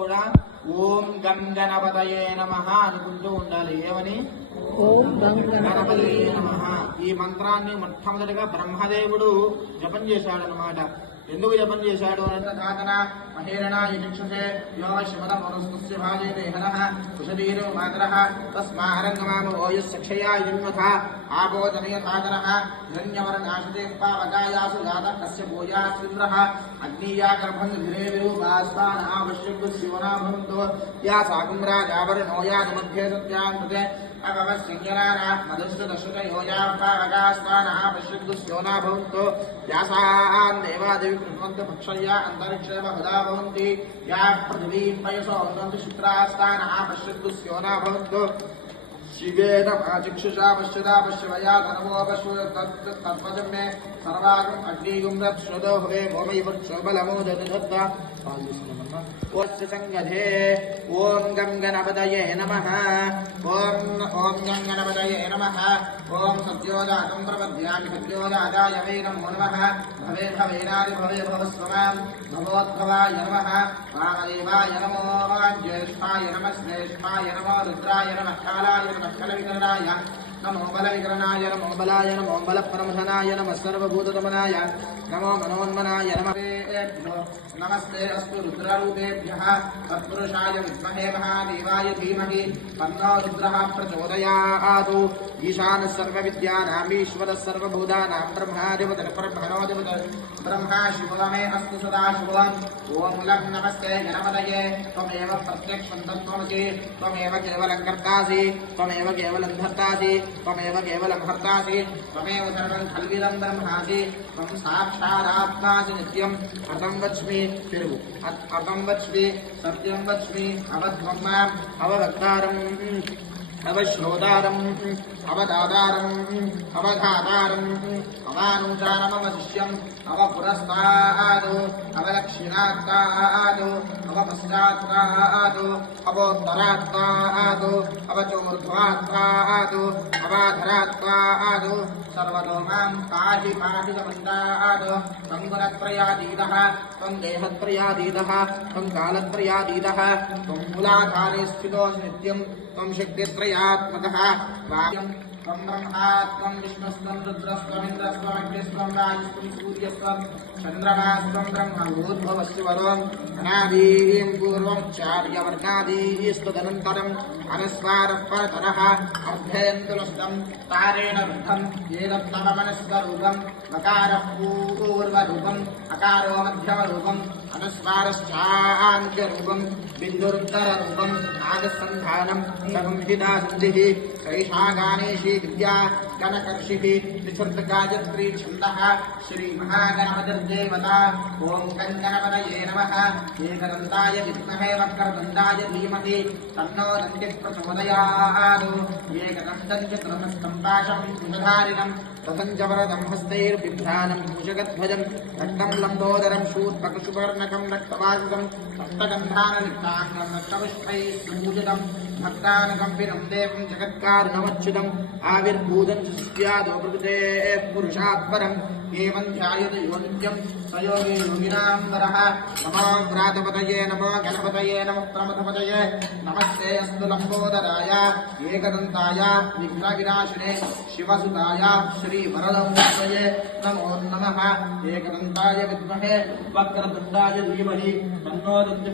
కూడా ఓం గం గణపతయే నమః అనుకుంటూ ఉండాలి. ఏమని? ఓం గం గణపతయే నమః. ఈ మంత్రాన్ని మొట్టమొదటిగా బ్రహ్మదేవుడు జపం చేశాడనమాట. ఎందుకు జపం చేశాడు అంటే సాధన మహేరణాయ చక్షుషే యో శివతమనుస్తస్య భాజేతే హరః కుశదీరో మాతరః తస్మారంగమామ ఓయస్సక్షయాయ జన్మథ ఆపోజనయ సాగరః హిరణ్యవరనాశతే పావకాయాసు జాతః కస్య భూయాస్వింద్రః అగ్నీయా గర్భం ధిరే విరూపాస్వాన ఆవశ్యకు శివనా భవంతో యా సాకుమ్రాజావరణో యా మధ్యే సత్యాంతే అవశ్యంజనానా మధుష్ట దశక యోయా పావకాస్వాన ఆవశ్యకు శివనా భవంతో యాసాన్ దేవాదేవి कृष्णवन्त भक्षया अंतरिक्षेव हृदा भवन्ति या पृथिवीं पयसो हन्वन्ति शुक्रास्तानः पश्यन्तु स्योना भवन्तु शिवेन चक्षुषा पश्यता पश्यवया धनमो पश्य तत्पदं मे सर्वागम् अग्निगुं रक्षतो भवे भौमैव क्षोबलमो दधत्ता ओस्य संगधे ओम गं गणपतये नमः ओम गं गणपतये नमः ओम सत्योजातं प्रपद्यामि सत्योजाताय वै नमो नमः भवे भवेनादि भवे भवस्वमां भवोद्भवाय नमः वामदेवाय नमो ज्येष्ठाय नमः श्रेष्ठाय नमो रुद्राय नमः कालाय नमः कलविकरणाय नमो बलविकरणाय नमो बलाय नमो बलपरमधनाय नमः सर्वभूततमनाय नमो मनोन्मनाय नमः नमस्ते अस्तु रुद्ररूपेभ्यः तत्पुरुषाय विद्महे महादेवाय धीमहि तन्नो रुद्रः प्रचोदयात् ईशानः सर्वविद्यानाम् ईश्वरः सर्वभूतानां ब्रह्मादिवतः परब्रह्मणोदिवतः ब्रह्मा शिवमे अस्तु सदा शिवम् ॐ लं नमस्ते गणपतये त्वमेव प्रत्यक्षं तत्त्वमसि त्वमेव केवलं कर्तासि त्वमेव केवलं धर्तासि त्वमेव केवलं हर्तासि त्वमेव सर्वं खल्विदं ब्रह्मासि त्वं साक्षादात्मासि नित्यम् अर्थं वच्मि तिरुवु अर्थं वच्मि सत्यं वच्मि अवध्वं माम् अववक्तारम् अवश्रोतारम् अवदातारम् अवघातारम् अवानुचारमवशिष्यम् अवपुरस्तात् अवदक्षिणात्तात् अवपश्चात्तात् अवोत्तरात्तात् अवचोर्ध्वात्तात् अवाधरात्तात् सर्वतो मां पाहि पाहि समन्तात् त्वं गुणत्रयातीतः त्वं देहत्रयातीतः त्वं कालत्रयातीतः त्वं मूलाधारे स्थितोऽसि नित्यं त्वं शक्तित्रयात्मकः वाक्यं त्वं ब्रह्मा त्वं विष्णुस्त्वं रुद्रस्त्वमिन्द्रस्त्वमग्निस्त्वं वायुस्त्वं सूर्यस्त्वं चन्द्रमास्त्वं ब्रह्मभूर्भुवस्सु वरोम् अनादीं पूर्वं चार्यवर्गादीस्त्वदनन्तरम् अनस्वारः परतरः अर्धेन्दुलस्तं तारेण वृद्धम् एतत्तममनस्वरूपम् मकारः पूर्वरूपम् अकारो मध्यमरूपम् अनुस्वारश्चान्त्यरूपम् बिन्दुरुत्तररूपम् नागसन्धानम् सगुंहिता सन्धिः सैषा गानेशी विद्या गणकर्षिः त्रिछुर्गायत्री छन्दः श्रीमहागणपतिर्देवता ॐ गं गणपतये नमः एकदन्ताय विद्महे वक्रतुण्डाय धीमहि तन्नो दन्तिः प्रचोदयात् एकदन्तं चतुर्हस्तं पाशं कुशधारिणं रथं च वरदं हस्तैर्बिभ्राणं भूषगध्वजं रक्तं लम्बोदरं शूर्पकशुपर्णकं रक्तवासितं रक्तगन्धानलिप्ताङ्गं रक्तपुष्पैः सुपूजितं भक्तानुकम्पितं देवं जगत्कारणमच्युतम् आविर्भूतं सृष्ट्यादो प्रकृतेः पुरुषात् परम् एवं ध्यायते यो नित्यं स योगी योगिनां वरः नमो व्रातपतये नमो गणपतये नमः प्रमथपतये नमस्ते अस्तु लम्बोदराय एकदन्ताय विघ्नविनाशिने शिवसुताय श्रीवरदमुक्तये नमो नमः एकदन्ताय विद्महे वक्रतुण्डाय धीमहि तन्नो